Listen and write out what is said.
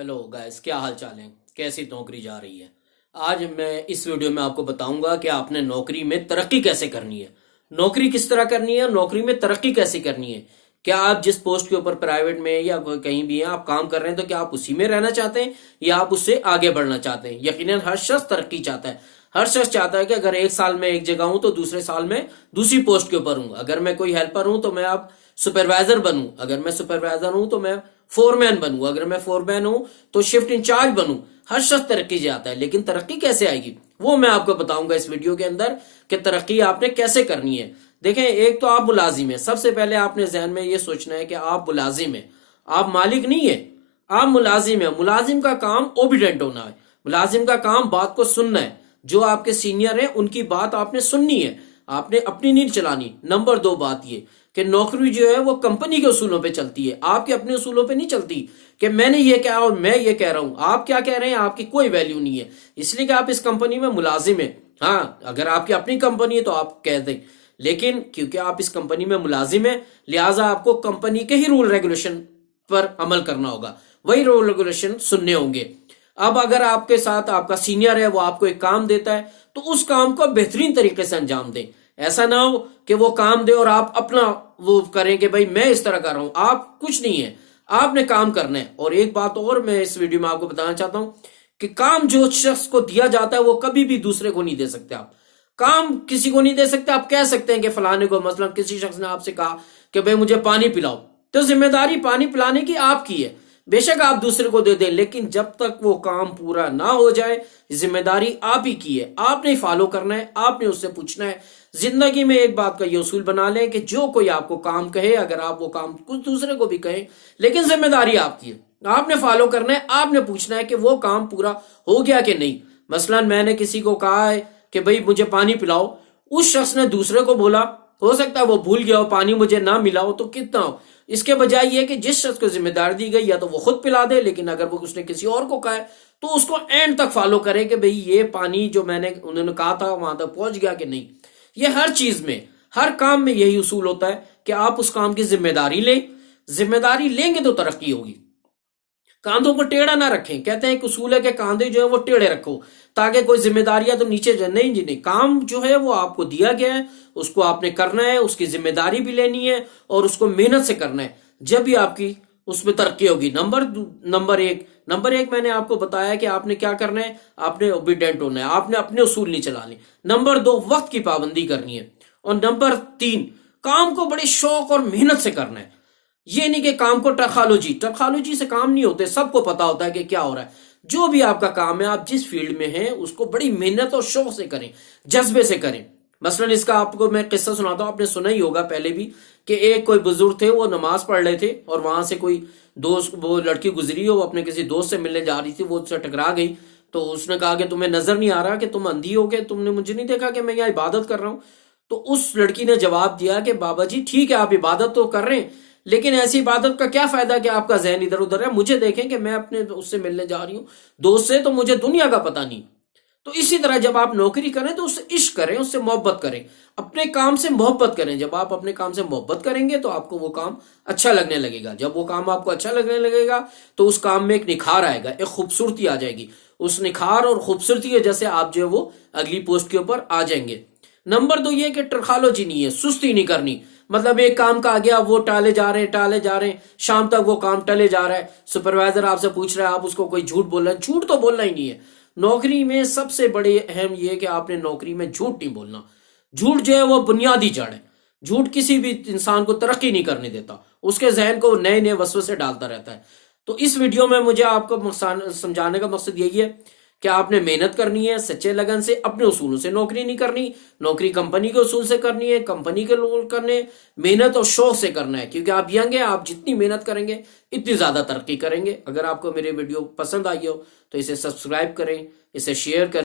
Hello guys, क्या हाल चाल है? कैसी नौकरी जा रही है? आज मैं इस वीडियो में आपको बताऊंगा कि आपने नौकरी में तरक्की कैसे करनी है। नौकरी किस तरह करनी है, नौकरी में तरक्की कैसे करनी है। क्या आप जिस पोस्ट के ऊपर प्राइवेट में या कहीं भी हैं आप काम कर रहे हैं, तो क्या आप उसी में रहना चाहते हैं या आप उससे आगे बढ़ना चाहते हैं? यकीनन हर शख्स तरक्की चाहता है। हर शख्स चाहता है कि अगर एक साल में एक जगह हूं तो दूसरे साल में दूसरी पोस्ट के ऊपर हूं। अगर मैं कोई हेल्पर हूं तो मैं अब सुपरवाइजर बनूं। अगर मैं सुपरवाइजर हूं तो मैं फोरमैन बनूं। अगर मैं फोरमैन हूं तो शिफ्ट इंचार्ज बनूं। हर शख्स तरक्की चाहता है, लेकिन तरक्की कैसे आएगी वो मैं आपको बताऊंगा इस वीडियो के अंदर कि तरक्की आपने कैसे करनी है। देखें, एक तो आप मुलाजिम है। सबसे पहले आपने जहन में ये सोचना है कि आप मुलाजिम है, आप मालिक नहीं है, आप मुलाजिम है। मुलाजिम का काम ओबिडेंट होना है। मुलाजिम का काम बात को सुनना है। जो आपके सीनियर है उनकी बात आपने सुननी है, आपने अपनी नहीं चलानी। नंबर दो बात ये कि नौकरी जो है वो कंपनी के उसूलों पे चलती है, आपके अपने उसूलों पे नहीं चलती कि मैंने ये कहा और मैं ये कह रहा हूं। आप क्या कह रहे हैं आपकी कोई वैल्यू नहीं है, इसलिए कि आप इस कंपनी में मुलाजिम है। हाँ, अगर आपकी अपनी कंपनी है तो आप कह दें, लेकिन क्योंकि आप इस कंपनी में मुलाजिम है लिहाजा आपको कंपनी के ही रूल रेगुलेशन पर अमल करना होगा, वही रूल रेगुलेशन सुनने होंगे। अब अगर आपके साथ आपका सीनियर है, वो आपको एक काम देता है तो उस काम को बेहतरीन तरीके से अंजाम दें। ऐसा ना हो कि वो काम दे और आप अपना वो करें कि भाई मैं इस तरह कर रहा हूं। आप कुछ नहीं है, आपने काम करना है। और एक बात और मैं इस वीडियो में आपको बताना चाहता हूं कि काम जो शख्स को दिया जाता है वो कभी भी दूसरे को नहीं दे सकते। आप काम किसी को नहीं दे सकते। आप कह सकते हैं कि फलाने को, मतलब किसी शख्स ने आपसे कहा कि भाई मुझे पानी पिलाओ, तो जिम्मेदारी पानी पिलाने की आपकी है। बेशक आप दूसरे को दे दें, लेकिन जब तक वो काम पूरा ना हो जाए जिम्मेदारी आप ही की है। आपने फॉलो करना है, आपने उससे पूछना है। जिंदगी में एक बात का ये उसूल बना लें कि जो कोई आपको काम कहे, अगर आप वो काम कुछ दूसरे को भी कहें, लेकिन जिम्मेदारी आपकी है, आपने फॉलो करना है। आपने पूछना है कि वो काम पूरा हो गया कि नहीं। मसलन मैंने किसी को कहा है कि भाई मुझे पानी पिलाओ, उस शख्स ने दूसरे को बोला, हो सकता है वो भूल गया हो, पानी मुझे ना मिला हो तो कितना हो। इसके बजाय ये कि जिस शख्स को जिम्मेदारी दी गई या तो वो खुद पिला दे, लेकिन अगर वो उसने किसी और को कहा है तो उसको एंड तक फॉलो करे कि भाई ये पानी जो मैंने उन्होंने कहा था वहां तक पहुंच गया कि नहीं। ये हर चीज में, हर काम में यही उसूल होता है कि आप उस काम की जिम्मेदारी लें। जिम्मेदारी लेंगे तो तरक्की होगी। कांधों को टेढ़ा ना रखें। कहते हैं एक उसूल है कि कांधे जो है वो टेढ़े रखो ताकि कोई जिम्मेदारियां तो नीचे जाए। नहीं जी नहीं, काम जो है वो आपको दिया गया है, उसको आपने करना है, उसकी जिम्मेदारी भी लेनी है और उसको मेहनत से करना है। जब भी आपकी उसमें तरक्की होगी। नंबर एक मैंने आपको बताया कि आपने क्या करना है, आपने ओबीडेंट होना है, आपने अपने उसूल नहीं चलाने। नंबर दो, वक्त की पाबंदी करनी है। और नंबर तीन, काम को बड़े शौक और मेहनत से करना है। ये नहीं कि काम को टर्खालोजी से काम नहीं होते। सबको पता होता है कि क्या हो रहा है। जो भी आपका काम है, आप जिस फील्ड में हैं उसको बड़ी मेहनत और शौक से करें, जज्बे से करें। मसलन इसका आपको मैं किस्सा सुनाता हूं, आपने सुना ही होगा पहले भी कि एक कोई बुजुर्ग थे, वो नमाज पढ़ रहे थे और वहां से कोई दोस्त, वो लड़की गुजरी, वो अपने किसी दोस्त से मिलने जा रही थी, वो उससे टकरा गई। तो उसने कहा कि तुम्हें नजर नहीं आ रहा कि तुम अंधी हो गए, तुमने मुझे नहीं देखा कि मैं यहाँ इबादत कर रहा हूं। तो उस लड़की ने जवाब दिया कि बाबा जी ठीक है, आप इबादत तो कर रहे हैं, लेकिन ऐसी इबादत का क्या फायदा कि आपका जहन इधर उधर है। मुझे देखें कि मैं अपने उससे मिलने जा रही हूँ, दोस्त से, तो मुझे दुनिया का पता नहीं। तो इसी तरह जब आप नौकरी करें तो उससे इश्क करें, उससे मोहब्बत करें, अपने काम से मोहब्बत करें। जब आप अपने काम से मोहब्बत करेंगे तो आपको वो काम अच्छा लगने लगेगा। जब वो काम आपको अच्छा लगने लगेगा तो उस काम में एक निखार आएगा, एक खूबसूरती आ जाएगी। उस निखार और खूबसूरती की वजह से आप जो है वो अगली पोस्ट के ऊपर आ जाएंगे। नंबर दो ये कि टरखालोजी नहीं है, सुस्ती नहीं करनी। मतलब एक काम का आ गया, वो टाले जा रहे हैं, शाम तक वो काम टले जा रहा है। सुपरवाइजर आपसे पूछ रहा है, आप उसको कोई झूठ बोल रहे हैं। झूठ तो बोलना ही नहीं है। नौकरी में सबसे बड़ी अहम ये कि आपने नौकरी में झूठ नहीं बोलना। झूठ जो है वो बुनियादी जड़ है। झूठ किसी भी इंसान को तरक्की नहीं करने देता, उसके जहन को नए नए वसवसे डालता रहता है। तो इस वीडियो में मुझे आपको समझाने का मकसद यही है कि आपने मेहनत करनी है सच्चे लगन से। अपने उसूलों से नौकरी नहीं करनी, नौकरी कंपनी के उसूल से करनी है, कंपनी के लोग करने, मेहनत और शौक से करना है। क्योंकि आप यंग हैं, आप जितनी मेहनत करेंगे इतनी ज्यादा तरक्की करेंगे। अगर आपको मेरी वीडियो पसंद आई हो तो इसे सब्सक्राइब करें, इसे शेयर करें।